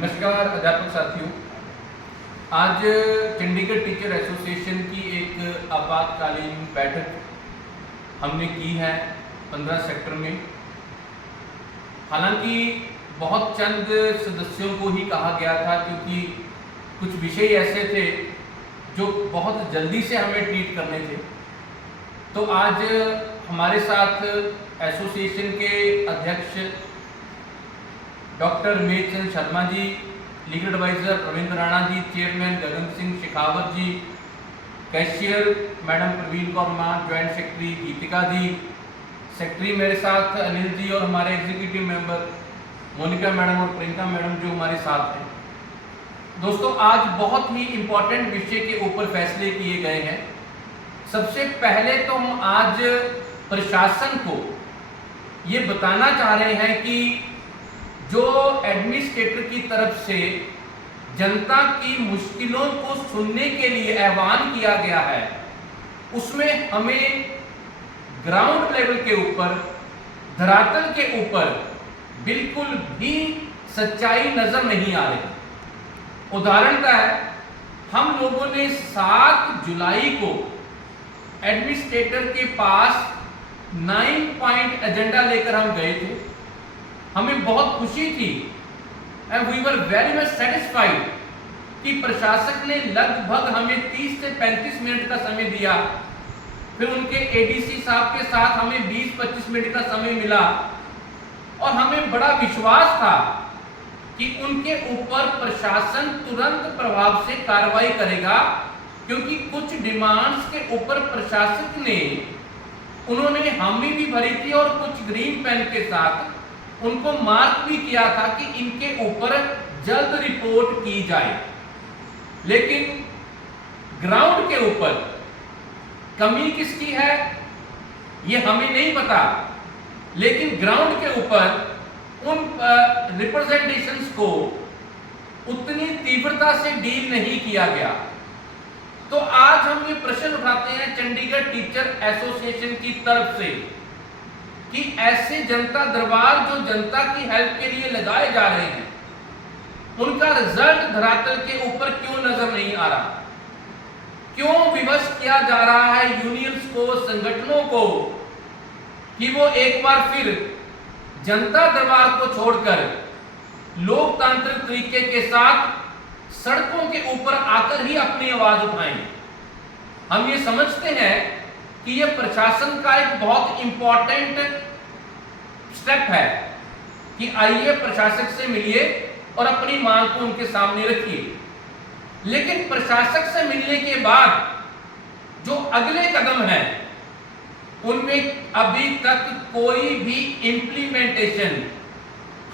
नमस्कार अध्यापक साथियों। आज चंडीगढ़ टीचर एसोसिएशन की एक आपातकालीन बैठक हमने की है 15 सेक्टर में। हालांकि बहुत चंद सदस्यों को ही कहा गया था, क्योंकि कुछ विषय ऐसे थे जो बहुत जल्दी से हमें ट्रीट करने थे। तो आज हमारे साथ एसोसिएशन के अध्यक्ष doctor Meghchand Sharma ji, legal adviser Ravindra Rana ji, chairman Gagan Singh Shekhawat जी, कैशियर मैडम प्रवीण कौर मान, ज्वाइंट सेक्रेटरी गीतिका जी, सेक्रेटरी मेरे साथ अनिल जी और हमारे एग्जीक्यूटिव मेंबर मोनिका मैडम और प्रियंका मैडम जो हमारे साथ हैं। दोस्तों, आज बहुत ही इम्पोर्टेंट विषय के ऊपर फैसले किए गए हैं। सबसे पहले तो हम आज प्रशासन को ये बताना चाह रहे हैं कि जो एडमिनिस्ट्रेटर की तरफ से जनता की मुश्किलों को सुनने के लिए आह्वान किया गया है, उसमें हमें ग्राउंड लेवल के ऊपर, धरातल के ऊपर बिल्कुल भी सच्चाई नजर नहीं आ रही। उदाहरण का है, हम लोगों ने 7 जुलाई को एडमिनिस्ट्रेटर के पास 9 पॉइंट एजेंडा लेकर हम गए थे। हमें बहुत खुशी थी and we were very much satisfied कि प्रशासक ने लगभग हमें 30 से 35 मिनट का समय दिया। फिर उनके एडीसी साहब के साथ हमें 20-25 मिनट का समय मिला और हमें बड़ा विश्वास था कि उनके ऊपर प्रशासन तुरंत प्रभाव से कार्रवाई करेगा, क्योंकि कुछ डिमांड्स के ऊपर प्रशासक ने उन्होंने हामी भी भरी थी और कुछ ग्रीन पेन के साथ उनको मार्क भी किया था कि इनके ऊपर जल्द रिपोर्ट की जाए। लेकिन ग्राउंड के ऊपर कमी किसकी है ये हमें नहीं पता, लेकिन ग्राउंड के ऊपर उन रिप्रेजेंटेशंस को उतनी तीव्रता से डील नहीं किया गया। तो आज हम ये प्रश्न उठाते हैं चंडीगढ़ टीचर एसोसिएशन की तरफ से कि ऐसे जनता दरबार जो जनता की हेल्प के लिए लगाए जा रहे हैं, उनका रिजल्ट धरातल के ऊपर क्यों नजर नहीं आ रहा? क्यों विवश किया जा रहा है यूनियंस को, संगठनों को कि वो एक बार फिर जनता दरबार को छोड़कर लोकतांत्रिक तरीके के साथ सड़कों के ऊपर आकर ही अपनी आवाज उठाएं? हम ये समझते हैं कि यह प्रशासन का एक बहुत इंपॉर्टेंट स्टेप है कि आइए प्रशासक से मिलिए और अपनी मांग को उनके सामने रखिए। लेकिन प्रशासक से मिलने के बाद जो अगले कदम है, उनमें अभी तक कोई भी इंप्लीमेंटेशन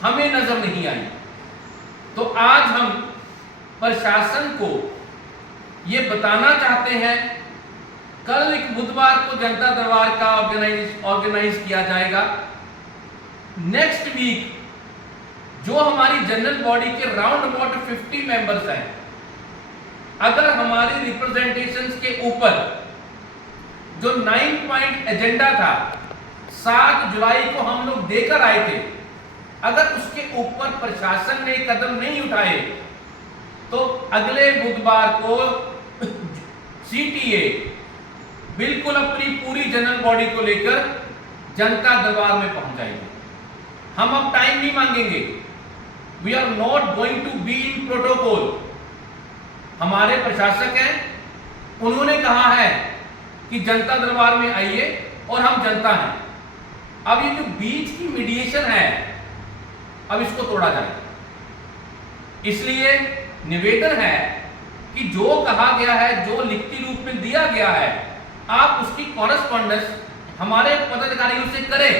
हमें नजर नहीं आई। तो आज हम प्रशासन को यह बताना चाहते हैं, कल एक बुधवार को जनता दरबार का ऑर्गेनाइज किया जाएगा। नेक्स्ट वीक जो हमारी जनरल बॉडी के राउंड अबाउट 50 मेंबर्स हैं, अगर हमारी रिप्रेजेंटेशंस के ऊपर जो 9 पॉइंट एजेंडा था 7 जुलाई को हम लोग देकर आए थे, अगर उसके ऊपर प्रशासन ने कदम नहीं उठाए तो अगले बुधवार को सीटीए बिल्कुल अपनी पूरी जनरल बॉडी को लेकर जनता दरबार में पहुंच जाएंगे। हम अब टाइम नहीं मांगेंगे। We are not going to be in protocol. हमारे प्रशासक हैं, उन्होंने कहा है कि जनता दरबार में आइए और हम जनता हैं। अब ये जो बीच की मीडिएशन है, अब इसको तोड़ा जाए। इसलिए निवेदन है कि जो कहा गया है, जो लिखती रूप में दिया गया है, आप उसकी कॉरेस्पॉन्डेंस हमारे पदाधिकारियों से करें।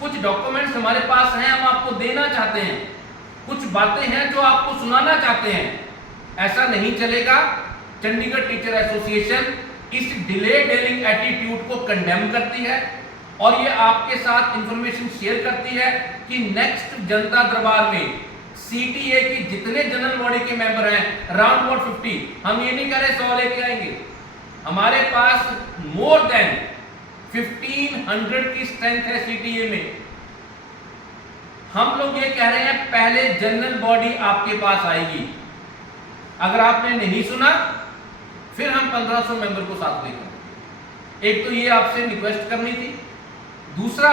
कुछ डॉक्यूमेंट्स हमारे पास हैं, हम आपको देना चाहते हैं। कुछ बातें हैं जो आपको सुनाना चाहते हैं। ऐसा नहीं चलेगा। चंडीगढ़ टीचर एसोसिएशन इस डिले डेलिंग एटीट्यूड को कंडेम करती है और ये आपके साथ इंफॉर्मेशन शेयर करती है कि नेक्स्ट जनता दरबार में सीटीए की जितने जनरल बॉडी के मेंबर हैं, अराउंड अबाउट 50, हम ये नहीं कह रहे 100 लेके आएंगे। हमारे पास मोर देन 1500 की स्ट्रेंथ है सीटीए में। हम लोग ये कह रहे हैं पहले जनरल बॉडी आपके पास आएगी। अगर आपने नहीं सुना फिर हम 1500 मेंबर को साथ लेकर, एक तो ये आपसे रिक्वेस्ट करनी थी। दूसरा,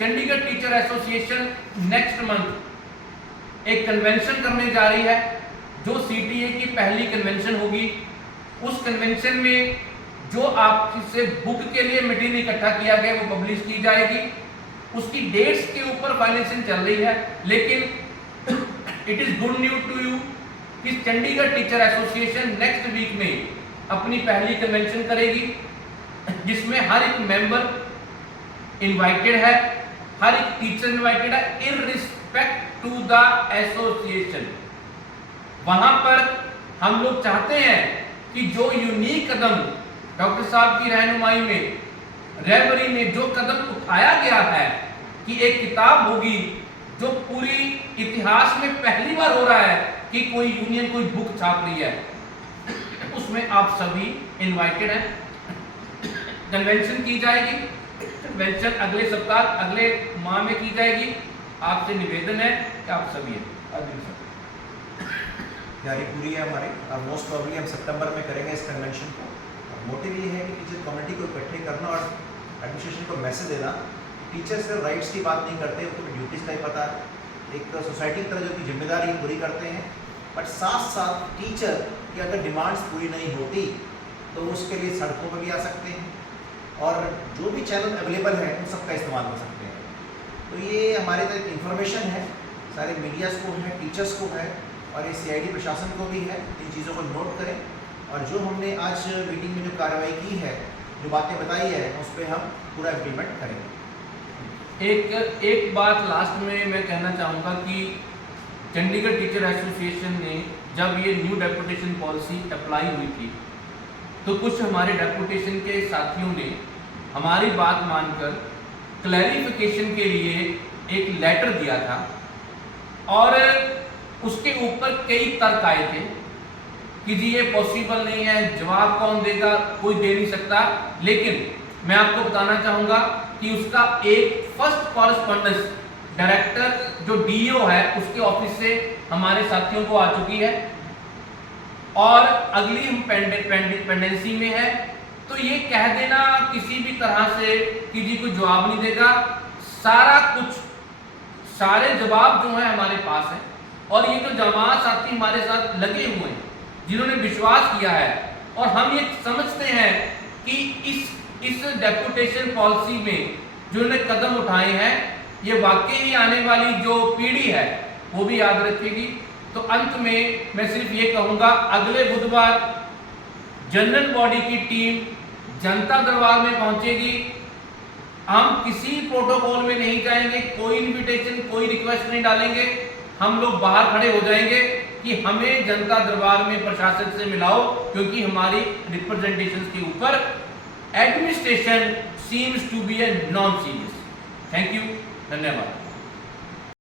Chandigarh teacher association next month एक कन्वेंशन करने जा रही है, जो सीटीए की पहली कन्वेंशन होगी। उस कन्वेंशन में जो आपसे बुक के लिए मटेरियल इकट्ठा किया गया वो पब्लिश की जाएगी। उसकी डेट्स के ऊपर फाइनेंसिंग चल रही है, लेकिन it is good news to you कि Chandigarh teacher association next week में अपनी पहली कन्वेंशन करेगी, जिसमें हर एक मेंबर इनवाइटेड है, हर एक टीचर इनवाइटेड है, इररिस्पेक्ट टू द एसोसिएशन। वहां पर हम लोग चाहते हैं कि जो यूनिक कदम डॉक्टर साहब की रहनुमाई में, रहबरी में जो कदम उठाया गया है कि एक किताब होगी जो पूरी इतिहास में पहली बार हो रहा है कि कोई यूनियन कोई बुक छाप रही है, उसमें आप सभी इनवाइटेड हैं। कन्वेंशन की जाएगी, कन्वेंशन अगले सप्ताह अगले माह में की जाएगी। आपसे निवेदन है कि आप सभी तैयारी पूरी है हमारी। अब मोस्ट प्रॉब्ली हम सितंबर में करेंगे इस कन्वेंशन को। मोटिव ये है कि टीचर कम्युनिटी को इकट्ठे करना और एडमिनिस्ट्रेशन को मैसेज देना। टीचर सिर्फ राइट्स की बात नहीं करते, उनको ड्यूटीज़ का ही पता है, एक सोसाइटी की तरह जो की जिम्मेदारी पूरी करते हैं। बट साथ साथ टीचर की अगर डिमांड्स पूरी नहीं होती तो उसके लिए सड़कों पर भी आ सकते हैं, और जो भी चैनल अवेलेबल है उन सबका इस्तेमाल कर सकते हैं। तो ये हमारे तक इन्फॉर्मेशन है, सारे मीडियाज़ को है, टीचर्स को है, और ये सीआईडी प्रशासन को भी है। इन चीज़ों को नोट करें, और जो हमने आज मीटिंग में जो कार्रवाई की है, जो बातें बताई है, उस पर हम पूरा इम्प्लीमेंट करेंगे। एक बात लास्ट में मैं कहना चाहूँगा कि चंडीगढ़ टीचर एसोसिएशन ने जब ये न्यू डेपुटेशन पॉलिसी अप्लाई हुई थी, तो कुछ हमारे डेपुटेशन के साथियों ने हमारी बात मानकर क्लैरिफिकेशन के लिए एक लेटर दिया था, और उसके ऊपर कई तर्क आए थे कि जी ये पॉसिबल नहीं है, जवाब कौन देगा, कोई दे नहीं सकता। लेकिन मैं आपको बताना चाहूँगा कि उसका एक फर्स्ट कॉरेस्पॉन्डेंस डायरेक्टर जो डीईओ है उसके ऑफिस से हमारे साथियों को आ चुकी है, और अगली हम पेंडेंसी में है। तो ये कह देना किसी भी तरह से कि जी कोई जवाब नहीं देगा, सारा कुछ, सारे जवाब जो है हमारे पास है। और ये जो जमात साथी हमारे साथ लगे हुए हैं, जिन्होंने विश्वास किया है, और हम ये समझते हैं कि इस डेपुटेशन पॉलिसी में जो उन्होंने कदम उठाए हैं, ये वाकई ही आने वाली जो पीढ़ी है वो भी याद रखेगी। तो अंत में मैं सिर्फ ये कहूँगा, अगले बुधवार जनरल बॉडी की टीम जनता दरबार में पहुंचेगी। हम किसी प्रोटोकॉल में नहीं जाएंगे, कोई इनविटेशन, कोई रिक्वेस्ट नहीं डालेंगे। हम लोग बाहर खड़े हो जाएंगे कि हमें जनता दरबार में प्रशासन से मिलाओ, क्योंकि हमारी रिप्रेजेंटेशन के ऊपर administration seems to be a non serious. Thank you, धन्यवाद।